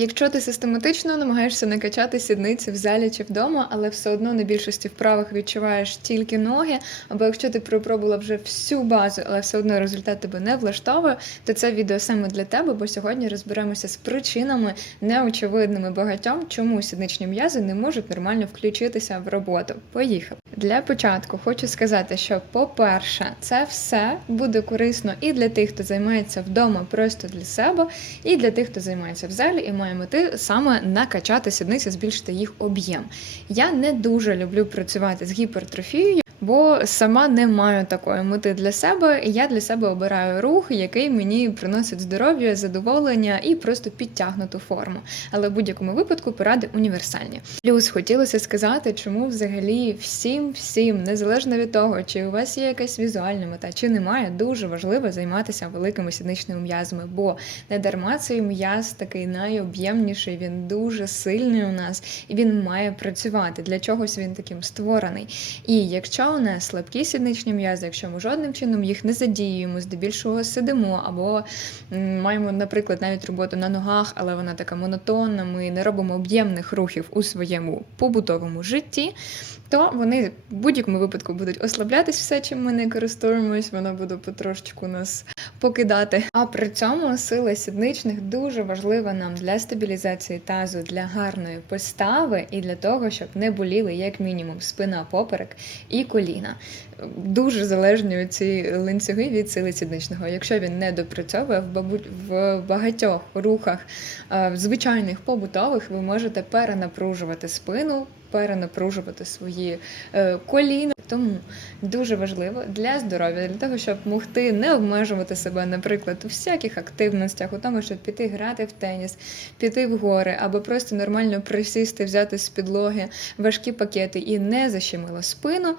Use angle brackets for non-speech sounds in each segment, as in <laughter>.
Якщо ти систематично намагаєшся накачати сідниці в залі чи вдома, але все одно на більшості вправах відчуваєш тільки ноги, або якщо ти пропробувала вже всю базу, але все одно результат тебе не влаштовує, то це відео саме для тебе, бо сьогодні розберемося з причинами неочевидними багатьом, чому сідничні м'язи не можуть нормально включитися в роботу. Поїхали. Для початку хочу сказати, що, по-перше, це все буде корисно і для тих, хто займається вдома просто для себе, і для тих, хто займається в залі і має мети саме накачати сідниці, збільшити їх об'єм. Я не дуже люблю працювати з гіпертрофією. Бо сама не маю такої мети для себе. і Я для себе обираю рух, який мені приносить здоров'я, задоволення і просто підтягнуту форму. Але в будь-якому випадку поради універсальні. Плюс хотілося сказати, чому взагалі всім, всім, незалежно від того, чи у вас є якась візуальна мета, чи немає, дуже важливо займатися великими сідничними м'язами, бо не дарма цей м'яз такий найоб'ємніший, він дуже сильний у нас, і він має працювати. Для чогось він таким створений. І якщо нас слабкі сідничні м'язи, якщо ми жодним чином їх не задіюємо, здебільшого сидимо, або маємо, наприклад, навіть роботу на ногах, але вона така монотонна, ми не робимо об'ємних рухів у своєму побутовому житті, то вони в будь-якому випадку будуть ослаблятись все, чим ми не користуємось, воно буде потрошечку нас покидати. А при цьому сила сідничних дуже важлива нам для стабілізації тазу, для гарної постави і для того, щоб не боліли як мінімум спина, поперек і коліна. Дуже залежні ці ланцюги від сили сідничного. Якщо він не допрацьовує в багатьох рухах е, звичайних побутових, ви можете перенапружувати спину. Перенапружувати свої е, коліна, тому дуже важливо для здоров'я, для того, щоб могти не обмежувати себе, наприклад, у всяких активностях, у тому, щоб піти грати в теніс, піти в гори, або просто нормально присісти, взяти з підлоги важкі пакети і не защемило спину.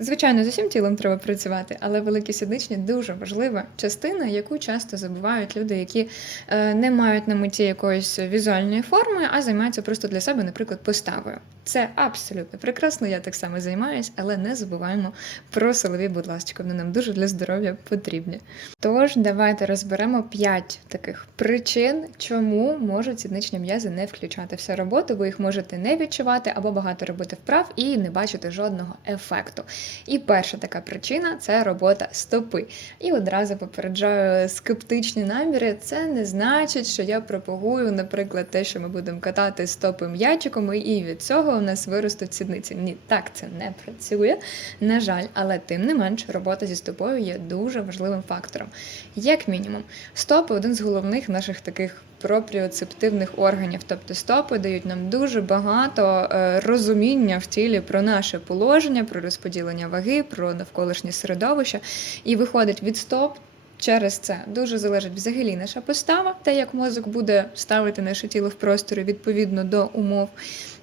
Звичайно, з усім тілом треба працювати, але великі сідничні дуже важлива частина, яку часто забувають люди, які е, не мають на меті якоїсь візуальної форми, а займаються просто для себе, наприклад, поставою. Це абсолютно прекрасно, я так само займаюсь, але не забуваємо про силові, будь ласка, вони нам дуже для здоров'я потрібні. Тож давайте розберемо п'ять таких причин, чому можуть сідничні м'язи не включати всю роботу. Ви їх можете не відчувати або багато робити вправ і не бачити жодного ефекту. І перша така причина це робота стопи. І одразу попереджаю скептичні наміри. Це не значить, що я пропагую, наприклад, те, що ми будемо катати стопи м'ячиком, і від цього у нас виростуть сідниці. Ні, так це не працює. На жаль, але тим не менш, робота зі стопою є дуже важливим фактором. Як мінімум, стопи один з головних наших таких пропріоцептивних органів, тобто стопи дають нам дуже багато е, розуміння в тілі про наше положення, про розподілення ваги, про навколишнє середовище, і виходить від стоп. Через це дуже залежить взагалі наша постава, те, як мозок буде ставити наше тіло в просторі відповідно до умов,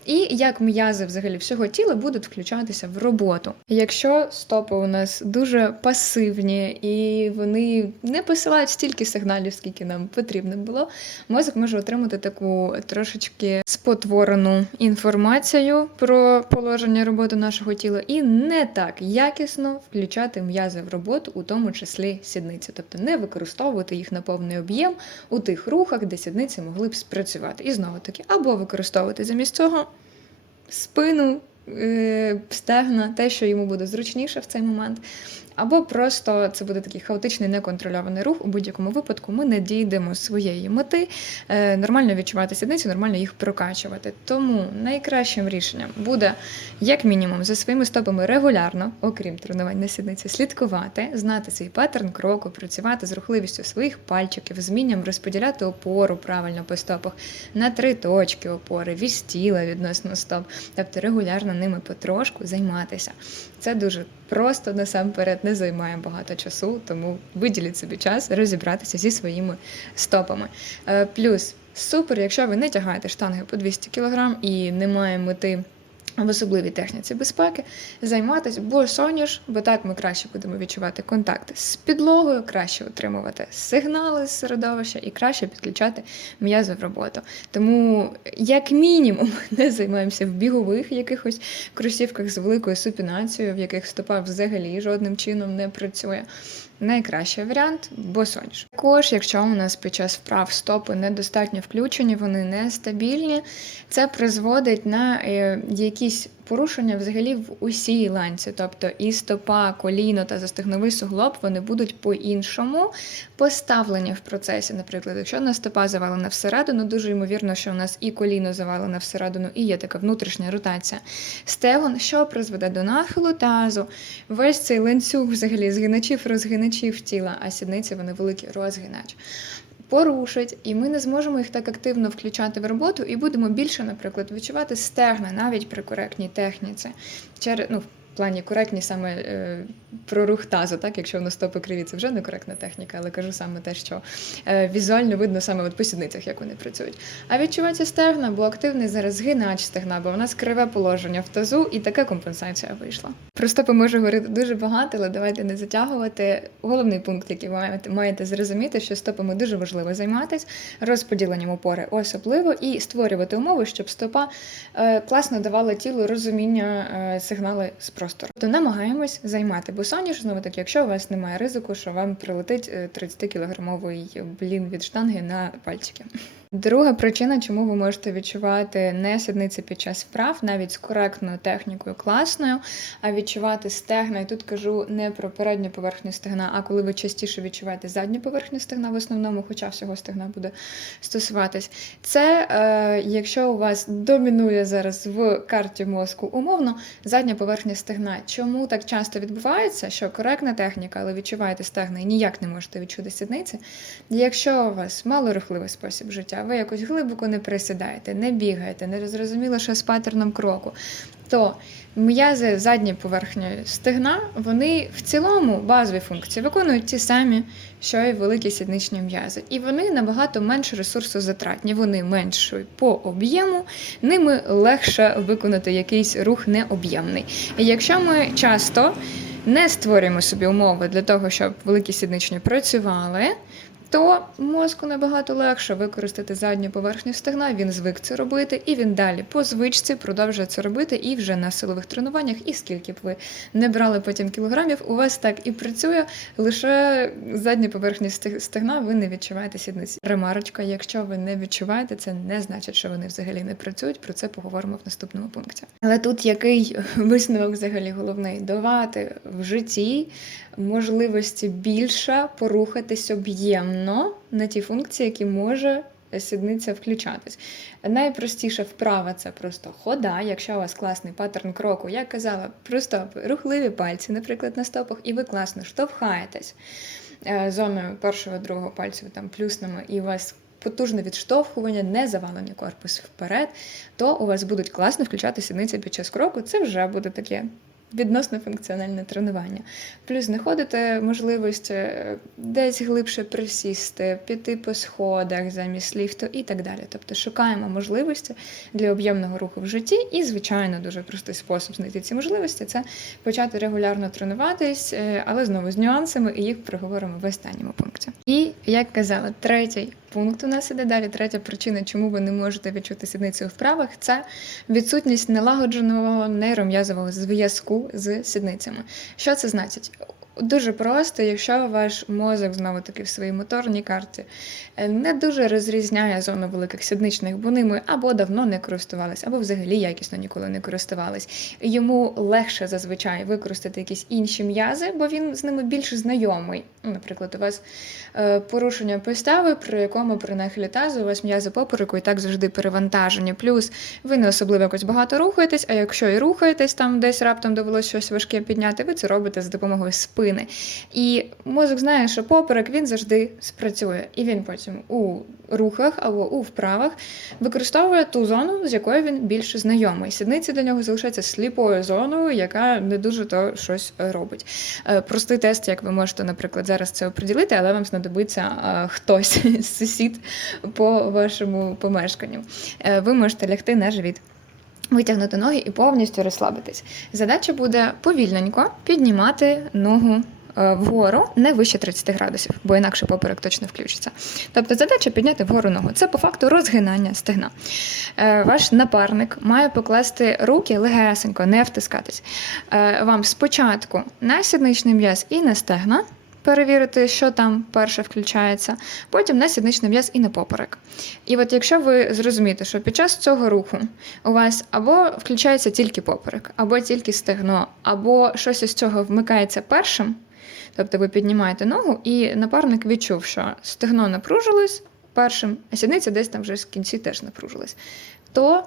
і як м'язи взагалі всього тіла будуть включатися в роботу. Якщо стопи у нас дуже пасивні і вони не посилають стільки сигналів, скільки нам потрібно було, мозок може отримати таку трошечки спотворену інформацію про положення роботи нашого тіла і не так якісно включати м'язи в роботу, у тому числі сідниці, тобто не використовувати їх на повний об'єм у тих рухах, де сідниці могли б спрацювати. І знову таки, або використовувати замість цього спину, е, стегна, те, що йому буде зручніше в цей момент. Або просто це буде такий хаотичний неконтрольований рух. У будь-якому випадку ми не дійдемо своєї мети, е, нормально відчувати сідниці, нормально їх прокачувати. Тому найкращим рішенням буде, як мінімум, за своїми стопами регулярно, окрім тренувань на сідниці, слідкувати, знати свій паттерн кроку, працювати з рухливістю своїх пальчиків, з вмінням розподіляти опору правильно по стопах на три точки опори, вісь тіла відносно стоп, тобто регулярно ними потрошку займатися. Це дуже просто насамперед не займає багато часу, тому виділіть собі час розібратися зі своїми стопами. Е, Плюс супер, якщо ви не тягаєте штанги по 200 кг і немає мети. В особливій техніці безпеки займатися босоніж, бо так ми краще будемо відчувати контакти з підлогою, краще отримувати сигнали з середовища і краще підключати м'язи в роботу. Тому, як мінімум, <laughs> не займаємося в бігових якихось кросівках з великою супінацією, в яких стопа взагалі жодним чином не працює. Найкращий варіант босоніж. Також, якщо у нас під час вправ стопи недостатньо включені, вони нестабільні, це призводить на е, якісь порушення взагалі в усій ланці, тобто і стопа, коліно та застигновий суглоб вони будуть по-іншому поставлені в процесі. Наприклад, якщо у нас стопа завалена всередину, дуже ймовірно, що у нас і коліно завалене всередину, і є така внутрішня ротація стегон, що призведе до нахилу тазу. Весь цей ланцюг взагалі згиначів, розгиначів тіла, а сідниці вони великі розгинач. Порушить, і ми не зможемо їх так активно включати в роботу, і будемо більше, наприклад, відчувати стегна навіть при коректній техніці. Через, ну, плані коректні саме е, про рух тазу, так, якщо воно стопи криві, це вже не коректна техніка, але кажу саме те, що е, візуально видно саме от по сідницях, як вони працюють. А відчувається стегна, бо активний зараз згинач стегна, бо у нас криве положення в тазу, і така компенсація вийшла. Про стопи можу говорити дуже багато, але давайте не затягувати. Головний пункт, який ви маєте, маєте зрозуміти, що стопами дуже важливо займатися, розподіленням опори особливо, і створювати умови, щоб стопа е, класно давала тілу розуміння сигнали з простору. То намагаємось займати босоніж, знову таки, якщо у вас немає ризику, що вам прилетить 30 кілограмовий блін від штанги на пальчики. Друга причина, чому ви можете відчувати не сідниці під час вправ, навіть з коректною технікою, класною, а відчувати стегна. І тут кажу не про передню поверхню стегна, а коли ви частіше відчуваєте задню поверхню стегна, в основному, хоча всього стегна буде стосуватись. Це е, якщо у вас домінує зараз в карті мозку умовно задня поверхня стегна. Чому так часто відбувається, що коректна техніка, але відчуваєте стегна і ніяк не можете відчути сідниці? Якщо у вас малорухливий спосіб життя, ви якось глибоко не присідаєте, не бігаєте, не зрозуміло, що з патерном кроку, то м'язи задньої поверхні стегна, вони в цілому базові функції виконують ті самі, що і великі сідничні м'язи. І вони набагато менш ресурсозатратні, вони менші по об'єму, ними легше виконати якийсь рух необ'ємний. І якщо ми часто не створюємо собі умови для того, щоб великі сідничні працювали, то мозку набагато легше використати задню поверхню стегна, він звик це робити, і він далі по звичці продовжує це робити і вже на силових тренуваннях, і скільки б ви не брали потім кілограмів, у вас так і працює, лише задня поверхня стегна, ви не відчуваєте сідниці. Ремарочка, якщо ви не відчуваєте, це не значить, що вони взагалі не працюють. Про це поговоримо в наступному пункті. Але тут який <laughs> висновок взагалі головний давати в житті можливості більше порухатись об'ємно на ті функції, які може сідниця включатись. Найпростіша вправа це просто хода. Якщо у вас класний паттерн кроку, я казала, просто рухливі пальці, наприклад, на стопах, і ви класно штовхаєтесь е, зоною першого другого пальцю там плюсними, і у вас. Потужне відштовхування, не завалення корпус вперед, то у вас будуть класно включати сідниці під час кроку. Це вже буде таке відносно функціональне тренування. Плюс знаходите можливість е, десь глибше присісти, піти по сходах замість ліфту і так далі. Тобто шукаємо можливості для об'ємного руху в житті, і, звичайно, дуже простий спосіб знайти ці можливості це почати регулярно тренуватись, е, але знову з нюансами, і їх проговоримо в останньому пункті. І як казала, третій. Пункт у нас іде далі. Третя причина, чому ви не можете відчути сідницю в вправах, це відсутність налагодженого нейром'язового зв'язку з сідницями. Що це значить? Дуже просто, якщо ваш мозок знову таки в своїй моторній карті е, не дуже розрізняє зону великих сідничних, бо ними або давно не користувались, або взагалі якісно ніколи не користувались. Йому легше зазвичай використати якісь інші м'язи, бо він з ними більш знайомий. Наприклад, у вас е, порушення постави, при якому при нахилі тазу у вас м'язи попереку і так завжди перевантажені. Плюс ви не особливо якось багато рухаєтесь, а якщо і рухаєтесь, там десь раптом довелося щось важке підняти, ви це робите з допомогою спини. І мозок знає, що поперек він завжди спрацює. І він потім у рухах або у вправах використовує ту зону, з якою він більш знайомий. Сідниці для нього залишаються сліпою зоною, яка не дуже то щось робить. Е, Простий тест, як ви можете, наприклад, зараз це оприділити, але вам знадобиться е, хтось <laughs> сусід по вашому помешканню. Е, Ви можете лягти на живіт. Витягнути ноги і повністю розслабитись. Задача буде повільненько піднімати ногу е, вгору не вище 30 градусів, бо інакше поперек точно включиться. Тобто задача підняти вгору ногу. Це по факту розгинання стегна. Е, Ваш напарник має покласти руки легесенько, не втискатись. Е, Вам спочатку на сідничний м'яз і на стегна. Перевірити, що там перше включається, потім на сідничний м'яз і на поперек. І от якщо ви зрозумієте, що під час цього руху у вас або включається тільки поперек, або тільки стегно, або щось із цього вмикається першим, тобто ви піднімаєте ногу, і напарник відчув, що стегно напружилось першим, а сідниця десь там вже в кінці теж напружилась, то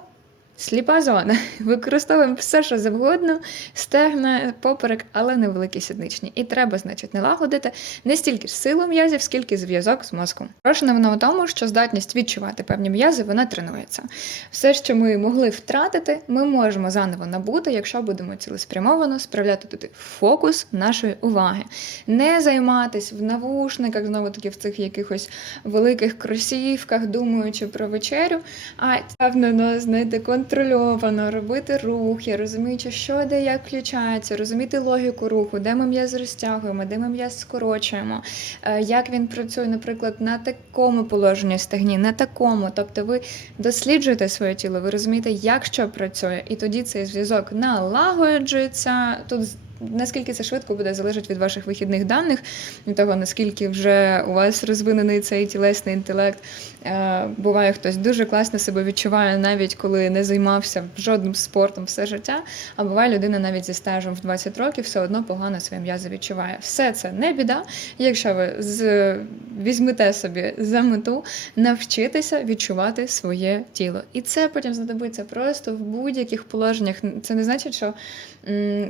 сліпа зона. <laughs> Використовуємо все, що завгодно, стегна, поперек, але не великі сідничні. І треба, значить, налагодити не стільки силу м'язів, скільки зв'язок з мозком. Хороша новина в тому, що здатність відчувати певні м'язи, вона тренується. Все, що ми могли втратити, ми можемо заново набути, якщо будемо цілеспрямовано справляти туди фокус нашої уваги. Не займатись в навушниках, знову таки в цих якихось великих кросівках, думаючи про вечерю, а впевнено, знаєте, контрольовано робити рухи, розуміючи, що де як включається, розуміти логіку руху, де ми м'яз розтягуємо, де ми м'яз скорочуємо, е, як він працює, наприклад, на такому положенні стегні, на такому. Тобто ви досліджуєте своє тіло, ви розумієте, як що працює, і тоді цей зв'язок налагоджується. Тут Наскільки це швидко буде залежить від ваших вихідних даних, від того наскільки вже у вас розвинений цей тілесний інтелект. Е, Буває, хтось дуже класно себе відчуває, навіть коли не займався жодним спортом все життя. А буває людина навіть зі стажем в 20 років все одно погано своє м'язи відчуває. Все це не біда. Якщо ви з візьмете собі за мету навчитися відчувати своє тіло, і це потім знадобиться просто в будь-яких положеннях. Це не значить, що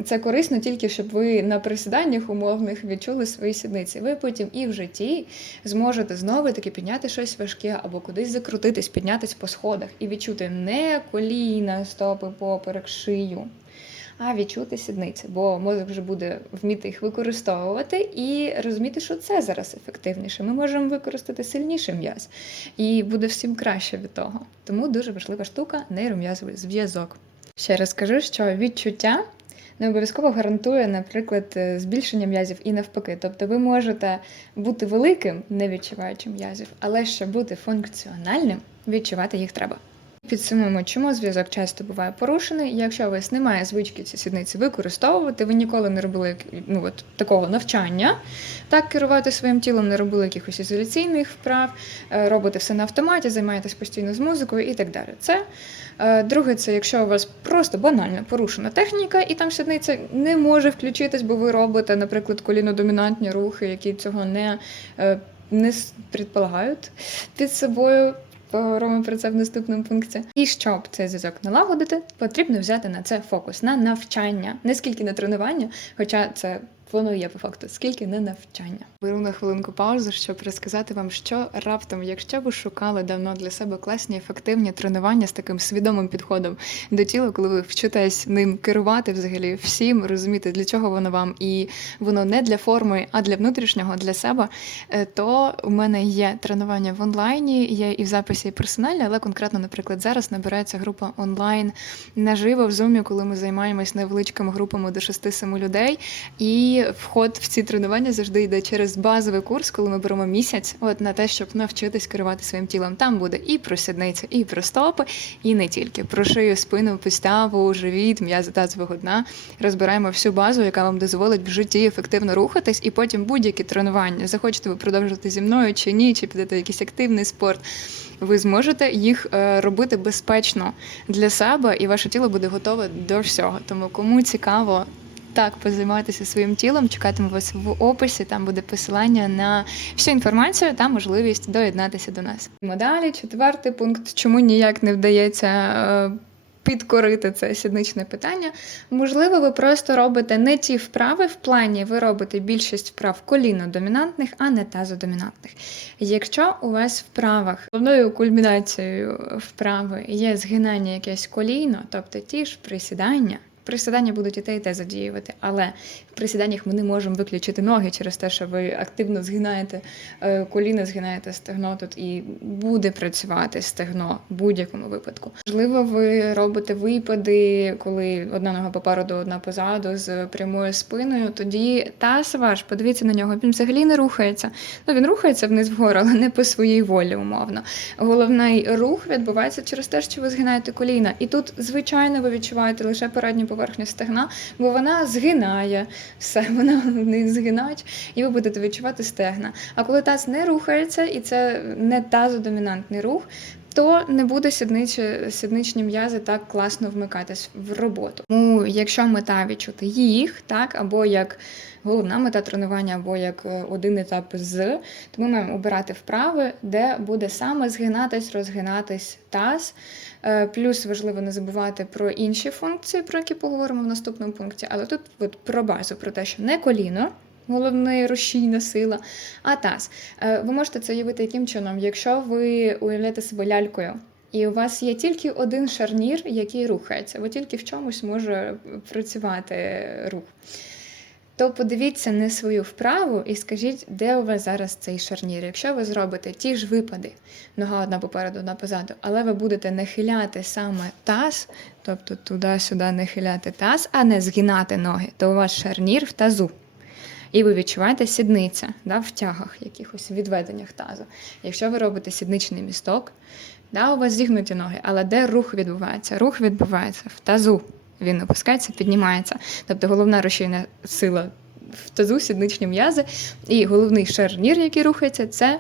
це корисно тільки щоб ви на присіданнях умовних відчули свої сідниці. Ви потім і в житті зможете знову таки підняти щось важке або кудись закрутитись, піднятись по сходах і відчути не коліна, стопи, поперек, шию. А відчути сідниці, бо мозок вже буде вміти їх використовувати і розуміти, що це зараз ефективніше. Ми можемо використати сильніший м'яз, і буде всім краще від того. Тому дуже важлива штука нейром'язовий зв'язок. Ще раз кажу, що відчуття не обов'язково гарантує, наприклад, е, збільшення м'язів і навпаки. Тобто ви можете бути великим, не відчуваючи м'язів, але щоб бути функціональним, відчувати їх треба. Підсумуємо, чому зв'язок часто буває порушений. Якщо у вас немає звички ці сідниці використовувати, ви ніколи не робили ну, от, такого навчання, так керувати своїм тілом, не робили якихось ізоляційних вправ, е, робите все на автоматі, займаєтесь постійно з музикою і так далі. Це Е, Друге, це якщо у вас просто банально порушена техніка, і там сідниця не може включитись, бо ви робите, наприклад, колінодомінантні рухи, які цього не, е, не предполагають під собою. Поговоримо про це в наступному пункті. І щоб цей зв'язок налагодити, потрібно взяти на це фокус, на навчання, не скільки на тренування, хоча це воно є по факту, скільки на навчання. Беру на хвилинку паузу, щоб розказати вам, що раптом, якщо ви шукали давно для себе класні ефективні тренування з таким свідомим підходом до тіла, коли ви вчитесь ним керувати взагалі всім, розуміти, для чого воно вам, і воно не для форми, а для внутрішнього, для себе, е, то у мене є тренування в онлайні, є і в записі і персональні, але конкретно, наприклад, зараз набирається група онлайн наживо в зумі, коли ми займаємось невеличкими групами до 6-7 людей. І вход в ці тренування завжди йде через базовий курс, коли ми беремо місяць, от на те, щоб навчитись керувати своїм тілом. Там буде і про сідницю, і про стопи, і не тільки про шию, спину, підставу, живіт, м'язи тазового дна. Розбираємо всю базу, яка вам дозволить в житті ефективно рухатись, і потім будь-які тренування. Захочете ви продовжити зі мною чи ні, чи підете в якийсь активний спорт. Ви зможете їх е, робити безпечно для себе, і ваше тіло буде готове до всього. Тому кому цікаво. Так, позайматися своїм тілом, чекатиму вас в описі. Там буде посилання на всю інформацію та можливість доєднатися до нас. Далі четвертий пункт, чому ніяк не вдається е, підкорити це сідничне питання. Можливо, ви просто робите не ті вправи в плані, ви робите більшість вправ коліно-домінантних, а не тазодомінантних. Якщо у вас вправах головною кульмінацією вправи є згинання якесь коліно, тобто ті ж присідання. Присідання будуть і те, і те задіювати, але присіданнях ми не можемо виключити ноги через те, що ви активно згинаєте е, коліна, згинаєте стегно тут і буде працювати стегно в будь-якому випадку. Можливо, ви робите випади, коли одна нога попереду, одна позаду з прямою спиною. Тоді таз ваш, подивіться на нього, він взагалі не рухається. Ну він рухається вниз вгору, але не по своїй волі, умовно. Головний рух відбувається через те, що ви згинаєте коліна. І тут, звичайно, ви відчуваєте лише передню поверхню стегна, бо вона згинає, все, <laughs> вона не згинач, і ви будете відчувати стегна. А коли таз не рухається, і це не тазодомінантний рух, то не буде сідничі, сідничні м'язи так класно вмикатись в роботу. Тому, якщо мета відчути їх, так, або як головна мета тренування, або як е, один етап з, то ми маємо обирати вправи, де буде саме згинатись, розгинатись таз. Е, Плюс важливо не забувати про інші функції, про які поговоримо в наступному пункті. Але тут от про базу, про те, що не коліно. Головна рушійна сила, а таз. Е, Ви можете це уявити яким чином, якщо ви уявляєте себе лялькою, і у вас є тільки один шарнір, який рухається, бо тільки в чомусь може працювати рух. То подивіться на свою вправу і скажіть, де у вас зараз цей шарнір. Якщо ви зробите ті ж випади, нога одна попереду, одна позаду, але ви будете нахиляти саме таз, тобто туди-сюди нахиляти таз, а не згинати ноги, то у вас шарнір в тазу. І ви відчуваєте сідниця да, в тягах, якихось відведеннях тазу. Якщо ви робите сідничний місток, да, у вас зігнуті ноги, але де рух відбувається? Рух відбувається в тазу. Він опускається, піднімається. Тобто головна рушійна сила в тазу, сідничні м'язи, і головний шарнір, який рухається, це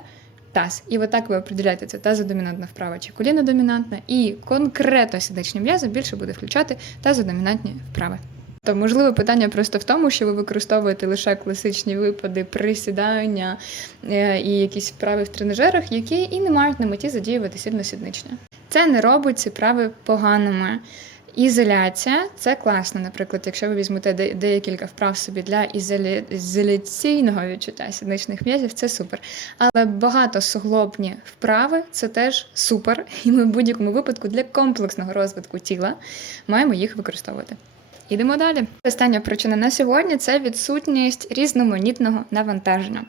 таз. І отак ви определяєте, це тазодомінантна вправа чи колінодомінантна, і конкретно сідничні м'язи більше буде включати тазодомінантні вправи. То можливе питання просто в тому, що ви використовуєте лише класичні випади присідання е, і якісь вправи в тренажерах, які і не мають на меті задіювати сильно-сідничне. Це не робить ці вправи поганими. Ізоляція це класно, наприклад, якщо ви візьмете декілька вправ собі для ізолі... ізоляційного відчуття сідничних м'язів, це супер. Але багато суглобні вправи це теж супер, і ми в будь-якому випадку для комплексного розвитку тіла маємо їх використовувати. Ідемо далі. Остання причина на сьогодні це відсутність різноманітного навантаження.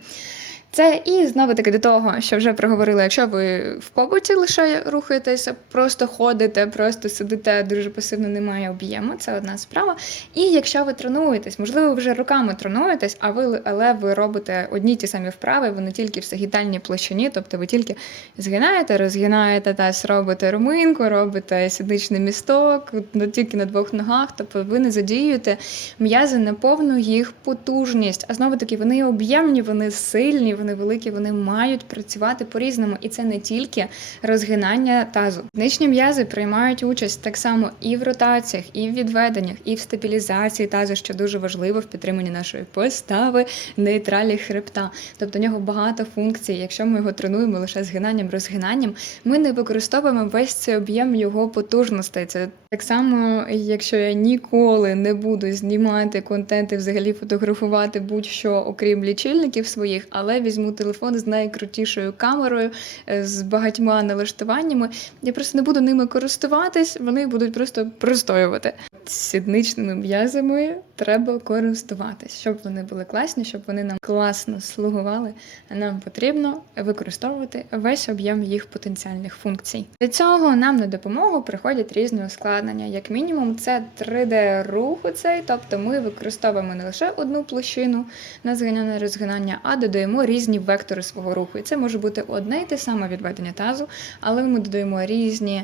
Це і знову таки до того, що вже проговорили, якщо ви в побуті лише рухаєтеся, просто ходите, просто сидите дуже пасивно, немає об'єму, це одна справа. І якщо ви тренуєтесь, можливо, ви вже руками тренуєтесь, а ви але ви робите одні ті самі вправи, вони тільки в сагітальній площині, тобто ви тільки згинаєте, розгинаєте таз, робите руминку, робите сідничний місток, ну, тільки на двох ногах, тобто ви не задіюєте м'язи на повну їх потужність. А знову таки, вони об'ємні, вони сильні, вони великі, вони мають працювати по-різному. І це не тільки розгинання тазу. Сідничні м'язи приймають участь так само і в ротаціях, і в відведеннях, і в стабілізації тазу, що дуже важливо в підтриманні нашої постави, нейтралі хребта. Тобто у нього багато функцій. Якщо ми його тренуємо лише згинанням, розгинанням, ми не використовуємо весь цей об'єм його потужностей. Це так само, якщо я ніколи не буду знімати контент і взагалі фотографувати будь-що, окрім лічильників своїх, але візьму телефон з найкрутішою камерою, е, з багатьма налаштуваннями. Я просто не буду ними користуватись, вони будуть просто простоювати. Сідничними м'язами треба користуватись, щоб вони були класні, щоб вони нам класно слугували. Нам потрібно використовувати весь об'єм їх потенціальних функцій. Для цього нам на допомогу приходять різні ускладнення. Як мінімум, це 3D-рух у цей, тобто ми використовуємо не лише одну площину на згинання розгинання, а додаємо різні вектори свого руху. І це може бути одне й те саме відведення тазу, але ми додаємо різні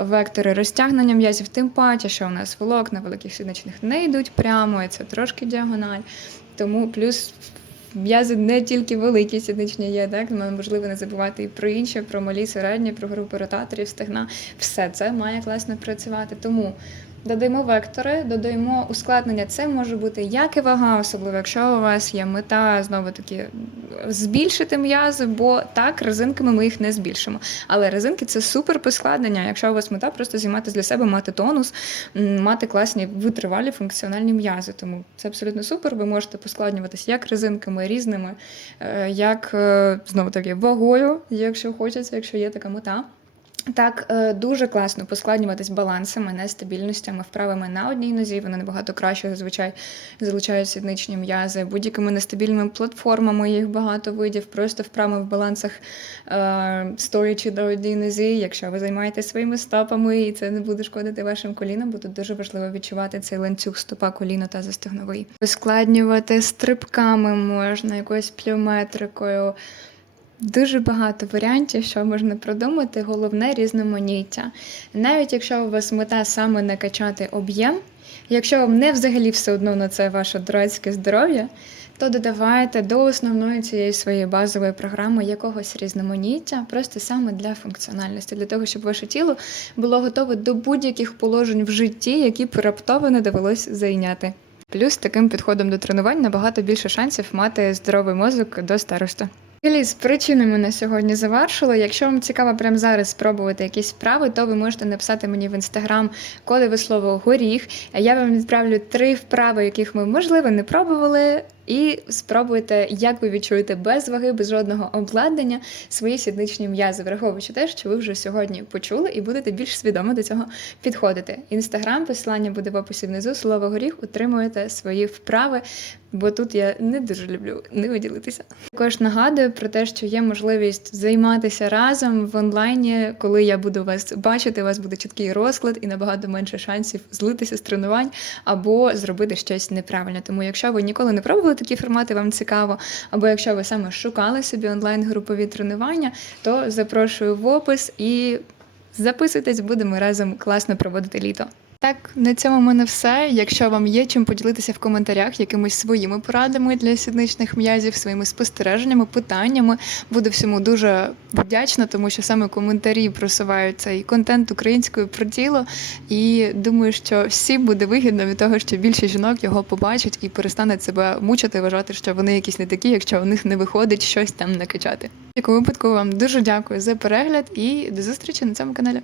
вектори розтягнення м'язів, тим паче, що у нас волокна великих сідничних не йдуть прямо, і це трошки діагональ. Тому плюс м'язи не тільки великі сідничні є, так нам можливо не забувати і про інше, про малі, середні, про групи ротаторів, стегна. Все це має класно працювати. Тому додаємо вектори, додаємо ускладнення. Це може бути як і вага, особливо якщо у вас є мета знову таки збільшити м'язи, бо так резинками ми їх не збільшимо. Але резинки це супер поскладнення. Якщо у вас мета просто займати для себе, мати тонус, мати класні витривалі функціональні м'язи. Тому це абсолютно супер. Ви можете поскладнюватися як резинками різними, е, як е, знову таки вагою, якщо хочеться, якщо є така мета. Так, е, дуже класно поскладнюватись балансами, нестабільностями, вправами на одній нозі. Вони набагато краще зазвичай залучають сідничні м'язи, будь-якими нестабільними платформами, їх багато видів, просто вправи в балансах, е, стоячи на одній нозі. Якщо ви займаєтесь своїми стопами, і це не буде шкодити вашим колінам, бо тут дуже важливо відчувати цей ланцюг стопа, коліно та застегновий. Поскладнювати стрибками можна, якоюсь пліометрикою. Дуже багато варіантів, що можна продумати, головне різноманіття. Навіть якщо у вас мета саме накачати об'єм, якщо вам не взагалі все одно на це ваше дурацьке здоров'я, то додавайте до основної цієї своєї базової програми якогось різноманіття, просто саме для функціональності, для того, щоб ваше тіло було готове до будь-яких положень в житті, які б раптово не довелось зайняти. Плюс таким підходом до тренувань набагато більше шансів мати здоровий мозок до старости. З причинами на сьогодні завершило. Якщо вам цікаво прямо зараз спробувати якісь вправи, то ви можете написати мені в інстаграм кодове слово горіх. Я вам відправлю три вправи, яких ми можливо не пробували. І спробуйте, як ви відчуєте без ваги, без жодного обладнання свої сідничні м'язи, враховуючи те, що ви вже сьогодні почули і будете більш свідомо до цього підходити. Інстаграм, посилання буде в описі внизу, слово горіх, утримуєте свої вправи, бо тут я не дуже люблю не виділитися. Також нагадую про те, що є можливість займатися разом в онлайні, коли я буду вас бачити, у вас буде чіткий розклад і набагато менше шансів злитися з тренувань або зробити щось неправильно. Тому, якщо ви ніколи не пробували такі формати, вам цікаво, або якщо ви саме шукали собі онлайн-групові тренування, то запрошую в опис і записуйтесь, будемо разом класно проводити літо. Так, на цьому в мене все. Якщо вам є чим поділитися в коментарях якимись своїми порадами для сідничних м'язів, своїми спостереженнями, питаннями, буду всьому дуже вдячна, тому що саме коментарі просувають цей контент українською про тіло. І думаю, що всім буде вигідно від того, що більше жінок його побачать і перестануть себе мучити, вважати, що вони якісь не такі, якщо у них не виходить щось там накачати. В якому випадку вам дуже дякую за перегляд і до зустрічі на цьому каналі.